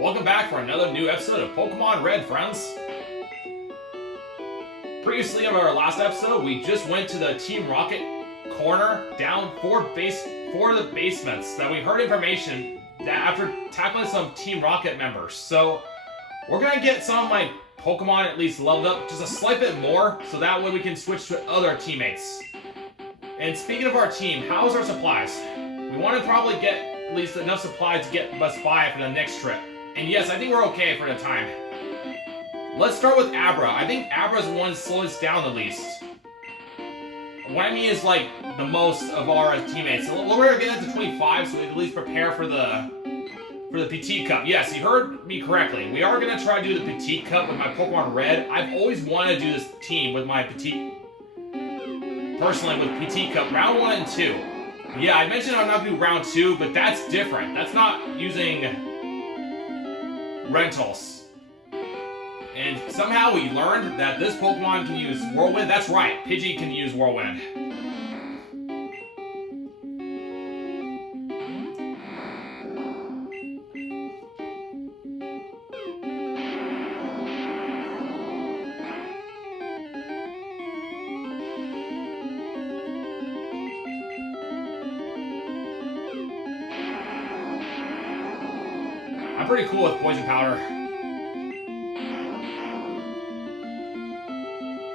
Welcome back for another new episode of Pokemon Red, friends. Previously in our last episode, we just went to the Team Rocket corner down four of the basements that we heard information that after tackling some Team Rocket members. So we're gonna get some of my Pokemon at least leveled up just a slight bit more, so that way we can switch to other teammates. And speaking of our team, how's our supplies? We want to probably get at least enough supplies to get us by for the next trip. And yes, I think we're okay for the time. Let's start with Abra. I think Abra's the one that slows us down the least. What I mean is like the most of our teammates. So we're gonna get it to 25, so we can at least prepare for the Petite Cup. Yes, you heard me correctly. We are gonna try to do the Petite Cup with my Pokemon Red. I've always wanted to do this team with my personally with Petite Cup, round 1 and 2. Yeah, I mentioned I'm not gonna do round 2, but that's different. That's not using rentals. And somehow we learned that this Pokemon can use Whirlwind. That's right, Pidgey can use Whirlwind. I'm pretty cool with Poison Powder.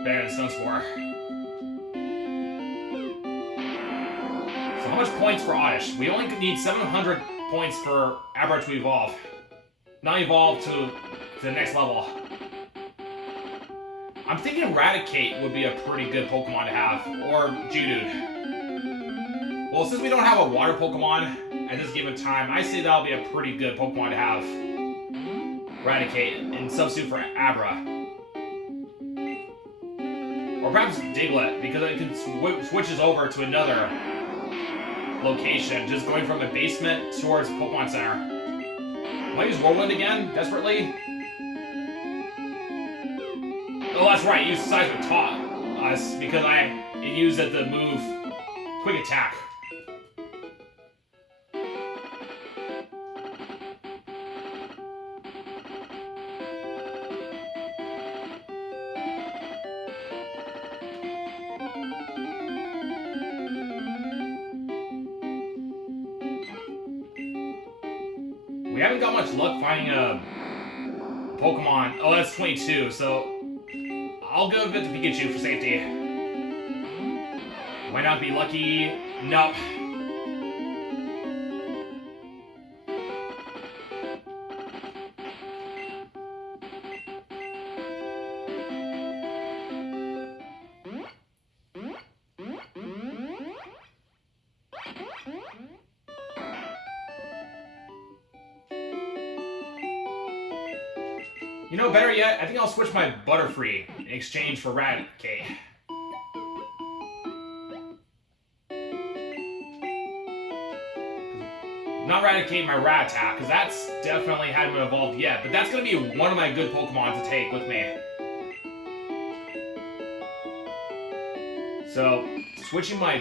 Better than Sunspore. So how much points for Oddish? We only need 700 points for Abra to evolve. Not evolve to the next level. I'm thinking Eradicate would be a pretty good Pokemon to have. Or Geodude. Well, since we don't have a water Pokemon at this given time, I say that'll be a pretty good Pokemon to have. Eradicate and substitute for Abra. Or perhaps Diglett, because it can switches over to another location, just going from a basement towards Pokemon Center. Might use Whirlwind again, desperately. Oh, that's right, use Seismic taught us because it used it to move Quick Attack. We haven't got much luck finding a Pokemon. Oh, that's 22, so I'll go give it to Pikachu for safety. Might not be lucky. Nope. You know, better yet, I think I'll switch my Butterfree in exchange for Eradicate. Not Eradicate my Rattata, because that's definitely hadn't evolved yet, but that's going to be one of my good Pokemon to take with me. So, switching my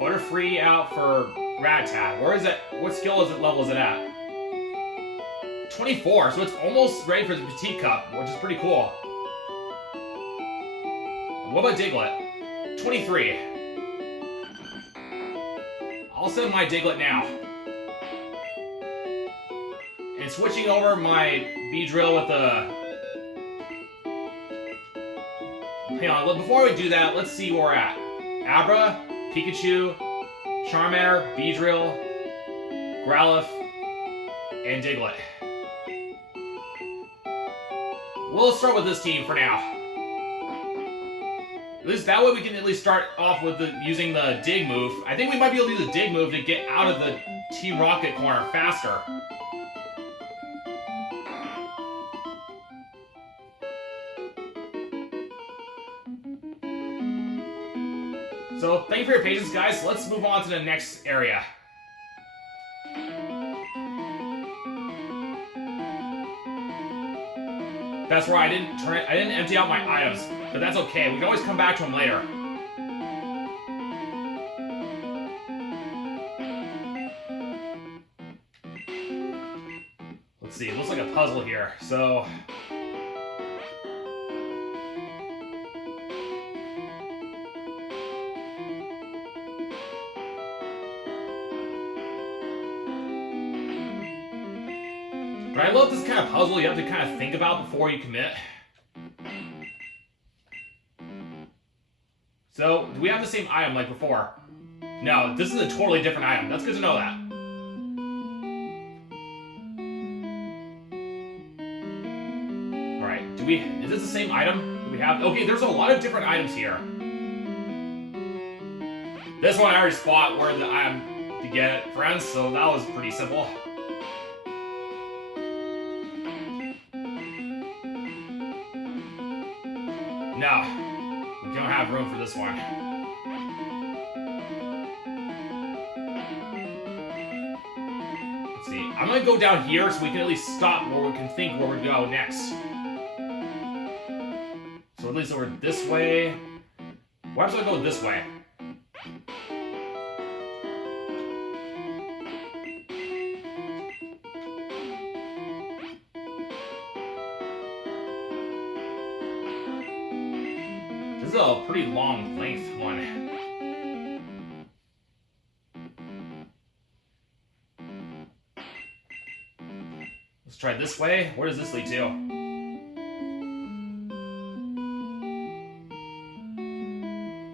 Butterfree out for Rattata. Where is it? What skill level is it at? 24, so it's almost ready for the Petite Cup, which is pretty cool. What about Diglett? 23. I'll send my Diglett now. And switching over my Beedrill with the... Hang on, before we do that, let's see where we're at. Abra, Pikachu, Charmander, Beedrill, Growlithe, and Diglett. We'll start with this team for now. At least that way we can at least start off with using the dig move. I think we might be able to do the dig move to get out of the Team Rocket corner faster. So thank you for your patience, guys. Let's move on to the next area. That's where I didn't empty out my items, but that's okay. We can always come back to them later. Let's see, it looks like puzzle here, so... But I love this kind of puzzle you have to kind of think about before you commit. So, do we have the same item like before? No, this is a totally different item. That's good to know that. Alright, is this the same item? Do we have... Okay, there's a lot of different items here. This one I already spot where the item to get it, friends, so that was pretty simple. No, we don't have room for this one. Let's see. I'm gonna go down here so we can at least stop where we can think where we go next. So at least over this way. Why should I go this way? This is a pretty long length one. Let's try this way. Where does this lead to?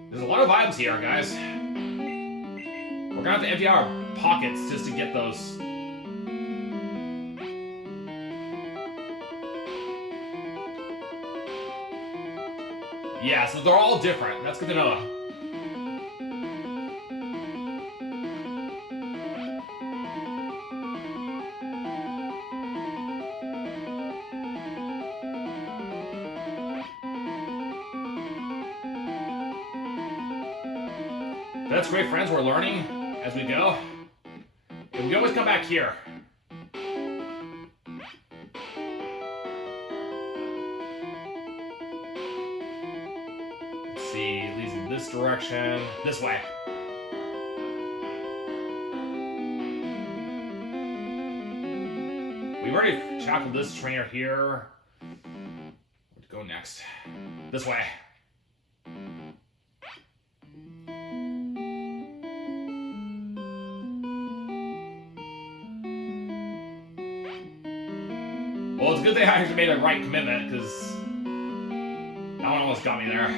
There's a lot of items here, guys. We're gonna have to empty our pockets just to get those. Yeah, so they're all different. That's good to know. That's great, friends. We're learning as we go. And we can always come back here. Leads in this direction. This way. We've already tackled this trainer here. Where to go next? This way. Well, it's a good thing I actually made a right commitment, because that one almost got me there.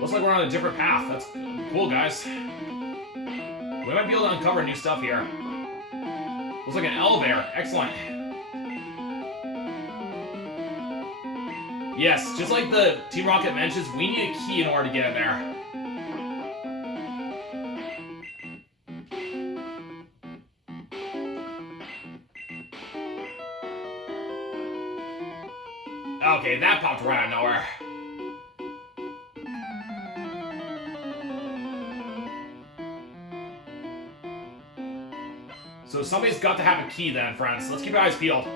Looks like we're on a different path. That's cool, guys. We might be able to uncover new stuff here. Looks like an elevator. Excellent. Yes, just like the Team Rocket mentions, we need a key in order to get in there. Okay, that popped right out of nowhere. So somebody's got to have a key then, friends. Let's keep our eyes peeled.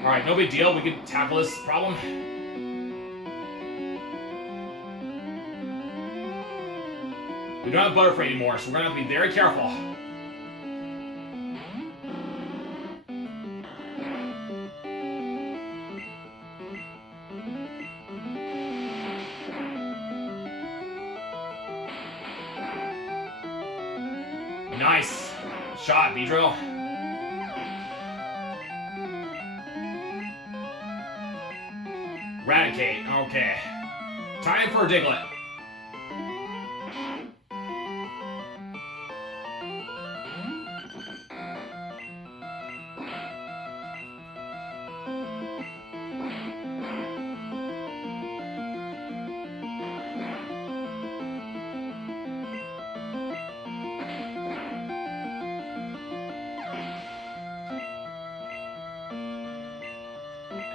Alright, no big deal. We can tackle this problem. We don't have Butterfree anymore, so we're gonna have to be very careful. Nice shot, Beedrill. Eradicate. Okay. Time for a Diglett.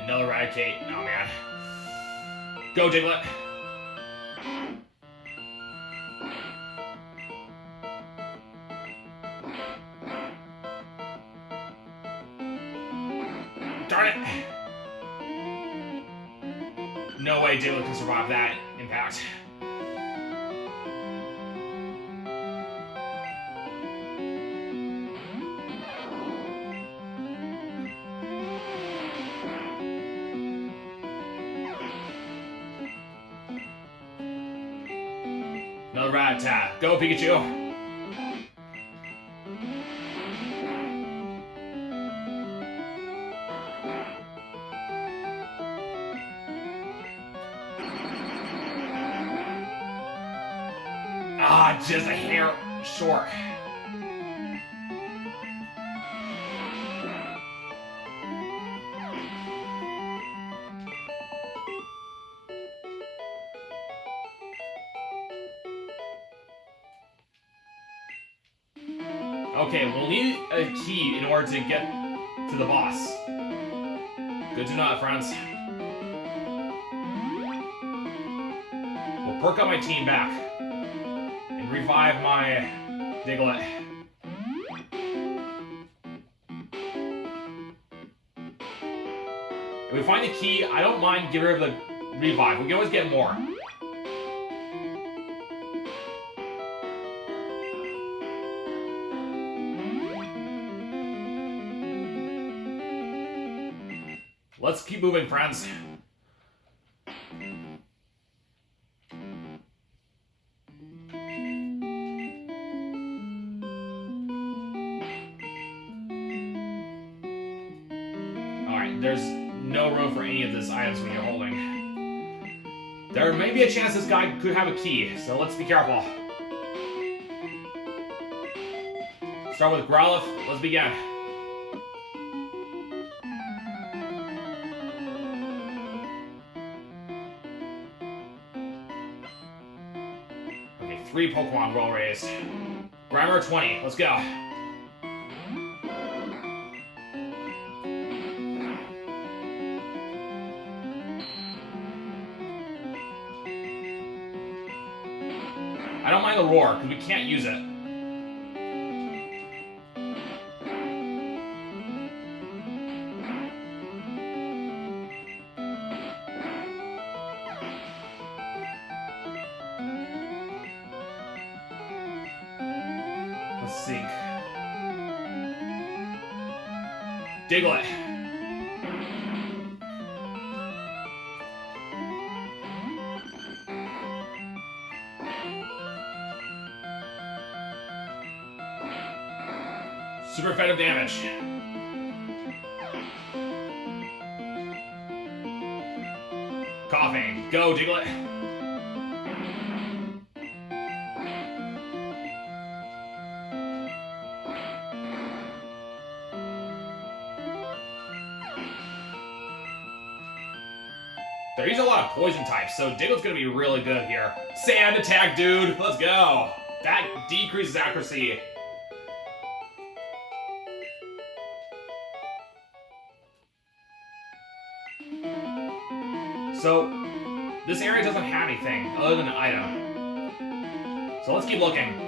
Another Eradicate. Oh, man. Go, Diglett. Darn it. no way Diglett can survive that impact. Another rat attack. Go, Pikachu! Ah, just a hair short. Okay, we'll need a key in order to get to the boss. Good to know, friends. We'll perk up my team back and revive my Diglett. If we find the key, I don't mind getting rid of the revive. We can always get more. Let's keep moving, friends. Alright, there's no room for any of these items when you're holding. There may be a chance this guy could have a key, so let's be careful. Start with Growlithe. Let's begin. Okay, 3 Pokemon well raised. Grammar 20. Let's go. I don't mind the roar, because we can't use it. Let's see. Diglett. Super effective damage. Coughing. Go, Diglett. They're using a lot of poison types, so Diglett's gonna be really good here. Sand attack, dude. Let's go. That decreases accuracy. So, this area doesn't have anything other than an item. So let's keep looking.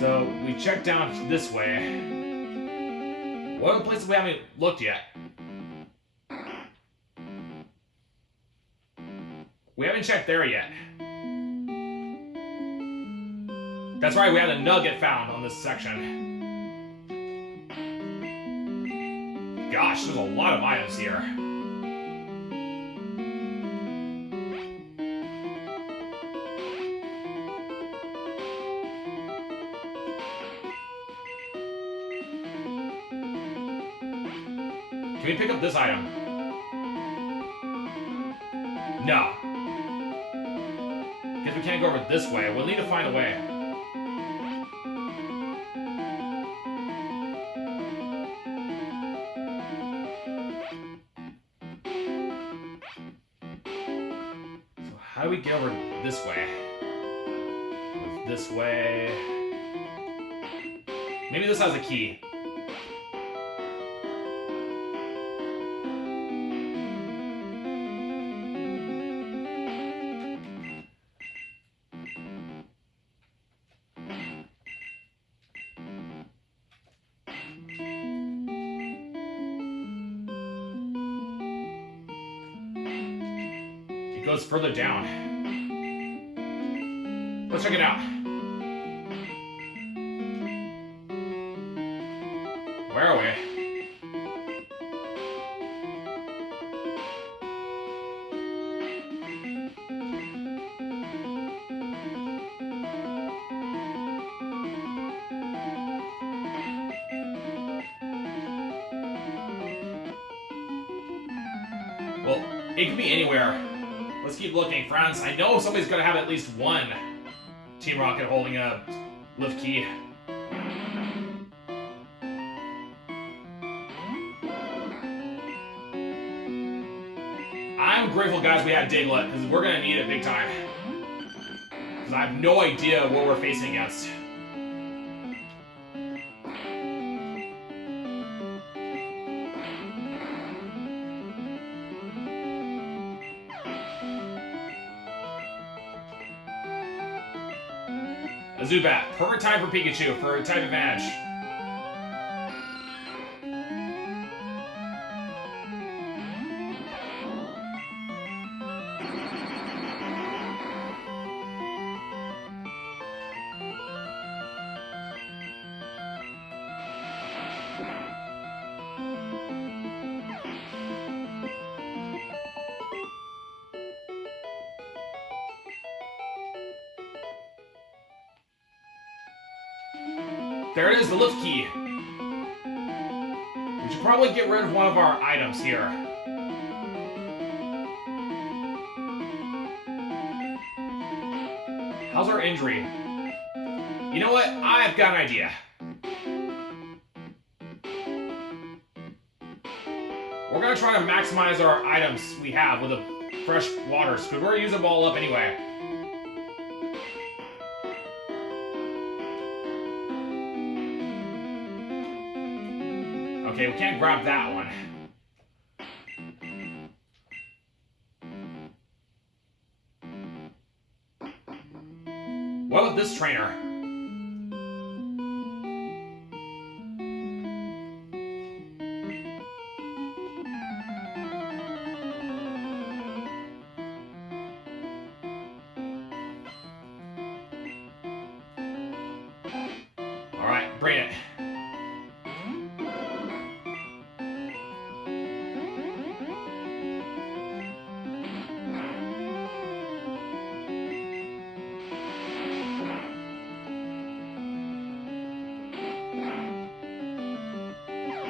So, we checked down this way. What are the places we haven't looked yet? We haven't checked there yet. That's right, we had a nugget found on this section. Gosh, there's a lot of items here. Can we pick up this item? No. Because we can't go over this way. We'll need to find a way. So how do we get over this way? This way. Maybe this has a key. It goes further down. Let's check it out. Where are we? Well, it could be anywhere. Let's keep looking, friends. I know somebody's gonna have at least one Team Rocket holding a lift key. I'm grateful, guys, we had Diglett, because we're gonna need it big time. Because I have no idea what we're facing against. A Zubat. Perfect time for Pikachu for a type advantage. There it is, the lift key. We should probably get rid of one of our items here. How's our injury? You know what? I've got an idea. We're gonna try to maximize our items we have with the fresh waters, because we're gonna use them all up anyway. Okay, we can't grab that one. What about this trainer? All right, bring it.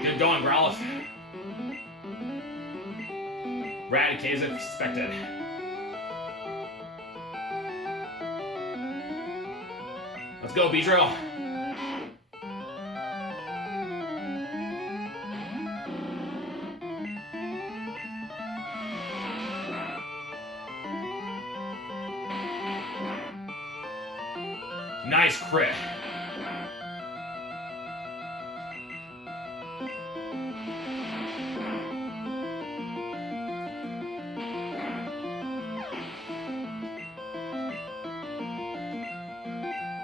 Good going, Growlithe. Raticate as expected. Let's go, Beedrill. Nice crit.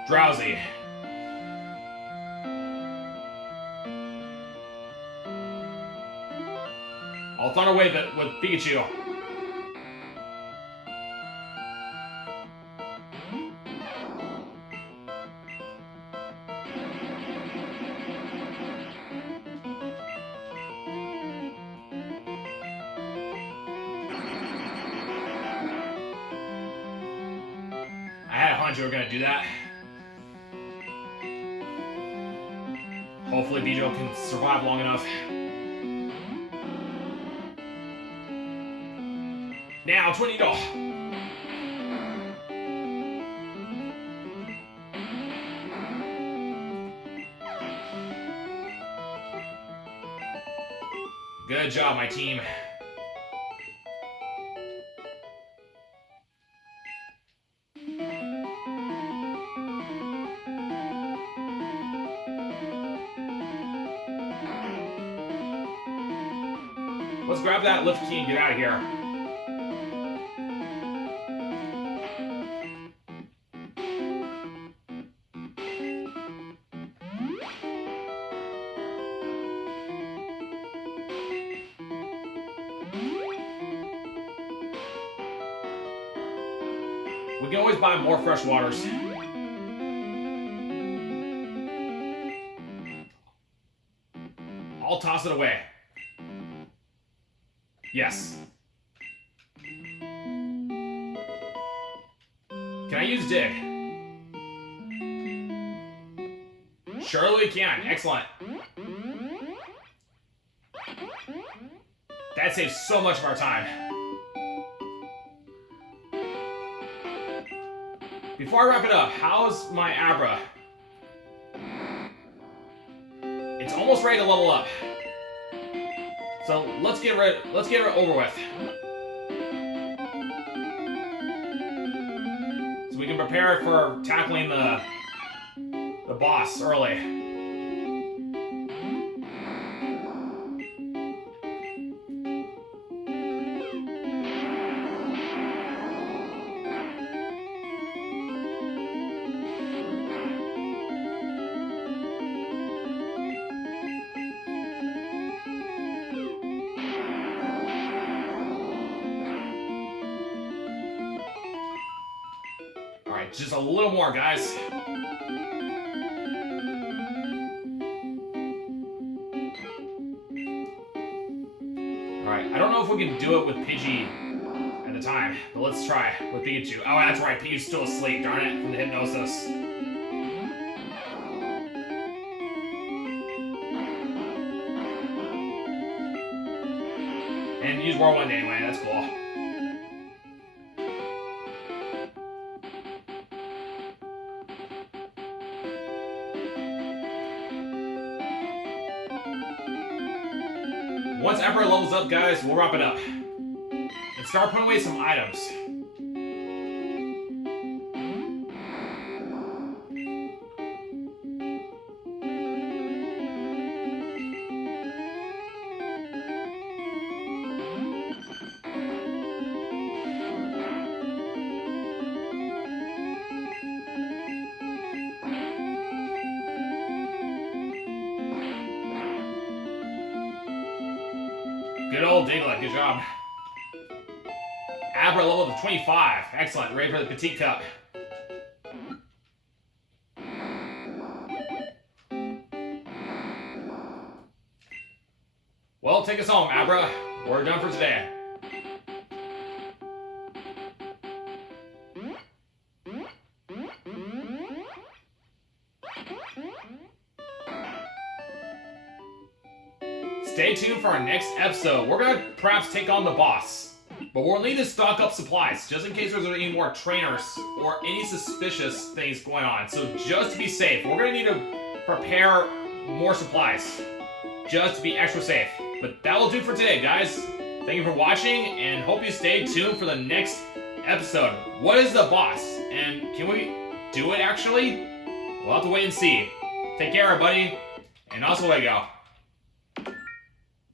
Drowsy. I'll Thunder Wave it with Pikachu. I had a hunch you were gonna do that. Hopefully Beedrill can survive long enough. Now, Tornado! Good job, my team. Let's grab that lift key and get out of here. We can always buy more fresh waters. I'll toss it away. Yes. Can I use dig? Surely we can. Excellent. That saves so much of our time. Before I wrap it up, how's my Abra? It's almost ready to level up. So let's get it over with. So we can prepare for tackling the boss early. Alright, just a little more, guys. Alright, I don't know if we can do it with Pidgey at the time, but let's try with Pikachu. Oh, that's right, Pikachu's still asleep, darn it, from the hypnosis. And use Whirlwind anyway, that's cool. Once Emperor levels up, guys, we'll wrap it up. And start putting away some items. Good old Diglett, good job. Abra level to 25. Excellent, ready for the Petite Cup. Well, take us home, Abra. We're done for today. Stay tuned for our next episode. We're gonna perhaps take on the boss, but we'll need to stock up supplies just in case there's any more trainers or any suspicious things going on. So just to be safe, we're gonna need to prepare more supplies just to be extra safe. But that will do for today, guys. Thank you for watching and hope you stay tuned for the next episode. What is the boss? And can we do it actually? We'll have to wait and see. Take care, everybody. And also, way to go.